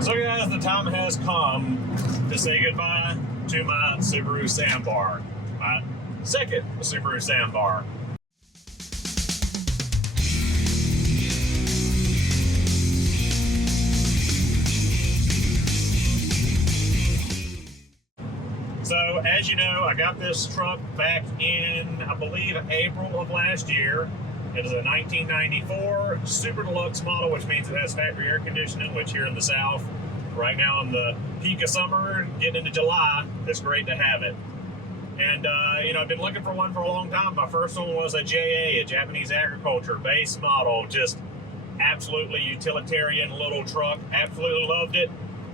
So guys, the time has come to say goodbye to my Subaru Sambar, my second Subaru Sambar. So as you know, I got this truck back in, I believe, April of last year. It is a 1994 Super Deluxe model, which means it has factory air conditioning, which here in the South, right now in the peak of summer, getting into July, it's great to have it. And, I've been looking for one for a long time. My first one was a JA, a Japanese agriculture base model, just absolutely utilitarian little truck. Absolutely loved it.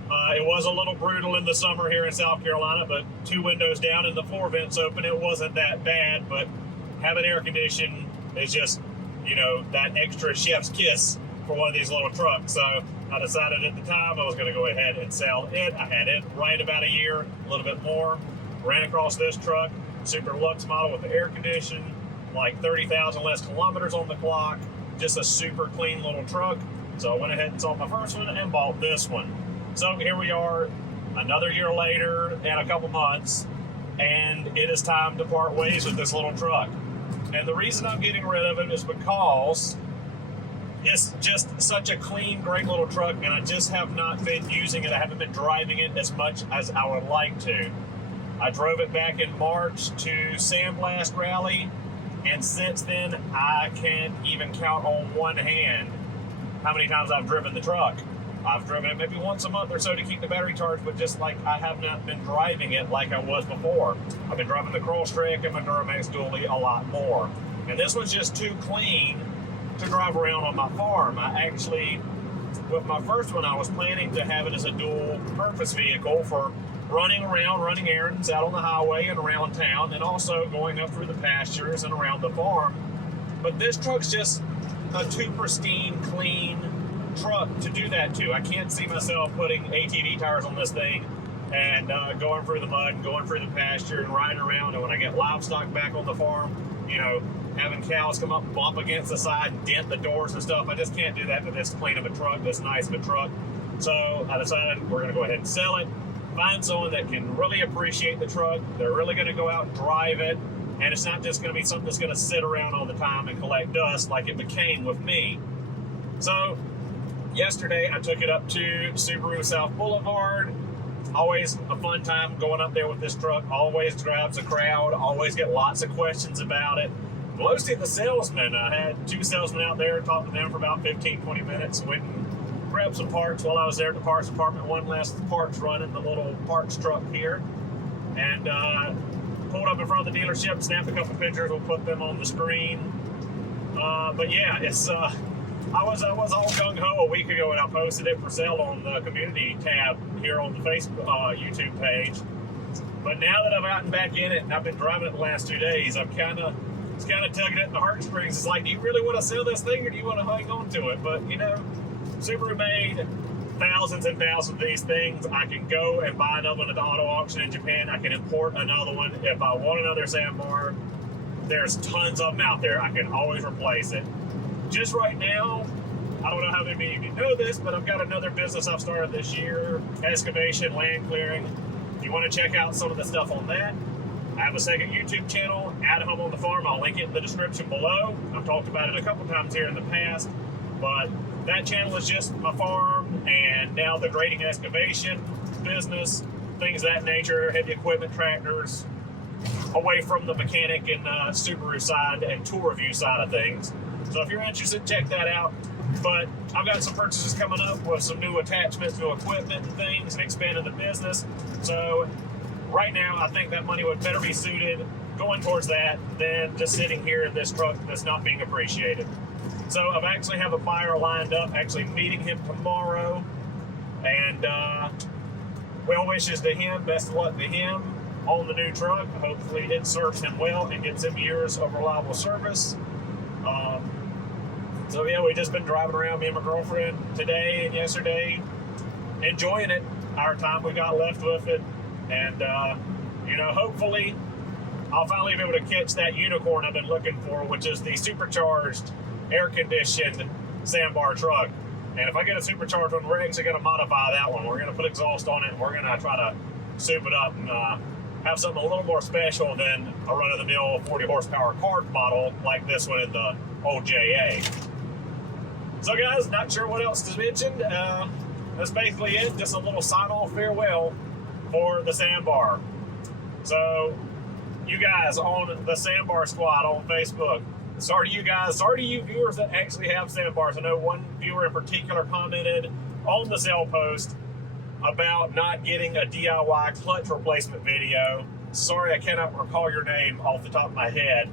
It was a little brutal in the summer here in South Carolina, but 2 windows down and the 4 vents open, it wasn't that bad. But having air conditioning is just, that extra chef's kiss for one of these little trucks. So I decided at the time I was going to go ahead and sell it. I had it right about a year, a little bit more. Ran across this truck, Super Deluxe model with the air conditioning, like 30,000 less kilometers on the clock, just a super clean little truck. So I went ahead and sold my first one and bought this one. So here we are, another year later and a couple months, and it is time to part ways with this little truck. And the reason I'm getting rid of it is because it's just such a clean, great little truck, and I just have not been using it. I haven't been driving it as much as I would like to. I drove it back in March to Sandblast Rally, and since then, I can't even count on one hand how many times I've driven the truck. I've driven it maybe once a month or so to keep the battery charged, but just like I have not been driving it like I was before. I've been driving the Crosstrek and my Duramax Dually a lot more. And this was just too clean to drive around on my farm. I actually, with my first one, I was planning to have it as a dual purpose vehicle for running around, running errands out on the highway and around town, and also going up through the pastures and around the farm. But this truck's just a too pristine, clean truck to do that to. I can't see myself putting ATV tires on this thing and going through the mud and going through the pasture and riding around. And when I get livestock back on the farm, having cows come up and bump against the side and dent the doors and stuff, I just can't do that to this clean of a truck, this nice of a truck. So I decided we're going to go ahead and sell it, find someone that can really appreciate the truck. They're really going to go out and drive it, and it's not just going to be something that's going to sit around all the time and collect dust like it became with me. So yesterday, I took it up to Subaru South Boulevard. Always a fun time going up there with this truck. Always drives a crowd. Always get lots of questions about it. Mostly the salesmen. I had 2 salesmen out there, talked to them for about 15, 20 minutes. Went and grabbed some parts while I was there at the parts department. One last parts run in the little parts truck here. And pulled up in front of the dealership, snapped a couple pictures. We'll put them on the screen. But yeah, it's... I was all gung-ho a week ago, and I posted it for sale on the community tab here on the Facebook, YouTube page. But now that I've gotten back in it and I've been driving it the last 2 days, it's kind of tugging at the heartstrings. It's like, do you really want to sell this thing, or do you want to hang on to it? But Subaru made thousands and thousands of these things. I can go and buy another one at the auto auction in Japan. I can import another one if I want another Sambar. There's tons of them out there. I can always replace it. Just right now, I don't know how many of you know this, but I've got another business I've started this year, excavation, land clearing. If you want to check out some of the stuff on that, I have a second YouTube channel, At Home on the Farm. I'll link it in the description below. I've talked about it a couple times here in the past, but that channel is just my farm and now the grading excavation business, things of that nature, heavy equipment, tractors, away from the mechanic and Subaru side and tour review side of things. So if you're interested, check that out. But I've got some purchases coming up with some new attachments, new equipment and things, and expanding the business. So right now, I think that money would better be suited going towards that than just sitting here in this truck that's not being appreciated. So I've actually have a buyer lined up, actually meeting him tomorrow. And well wishes to him, best of luck to him on the new truck. Hopefully it serves him well and gets him years of reliable service. So yeah, we've just been driving around, me and my girlfriend, today and yesterday, enjoying it, our time we got left with it. And, hopefully I'll finally be able to catch that unicorn I've been looking for, which is the supercharged, air-conditioned Sambar truck. And if I get a supercharged one, we're actually going to modify that one. We're going to put exhaust on it, and we're going to try to soup it up and have something a little more special than a run-of-the-mill 40 horsepower card model like this one in the old JA. So guys, not sure what else to mention. That's basically it. Just a little sign-off farewell for the Sambar. So you guys on the Sambar Squad on Facebook, sorry to you guys, sorry to you viewers that actually have Sambars. I know one viewer in particular commented on the sale post about not getting a DIY clutch replacement video. Sorry, I cannot recall your name off the top of my head.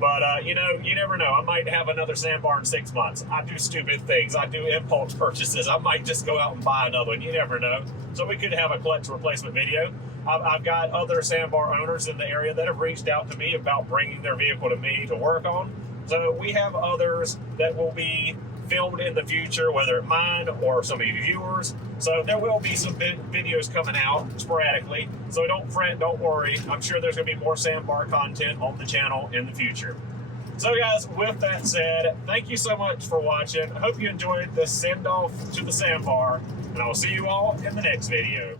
But, you know, you never know. I might have another Sambar in 6 months. I do stupid things. I do impulse purchases. I might just go out and buy another one. You never know. So we could have a clutch replacement video. I've got other Sambar owners in the area that have reached out to me about bringing their vehicle to me to work on. So we have others that will be filmed in the future, whether it's mine or some of you viewers. So there will be some videos coming out sporadically. So don't fret, don't worry. I'm sure there's going to be more Sambar content on the channel in the future. So guys, with that said, thank you so much for watching. I hope you enjoyed this send-off to the Sambar, and I will see you all in the next video.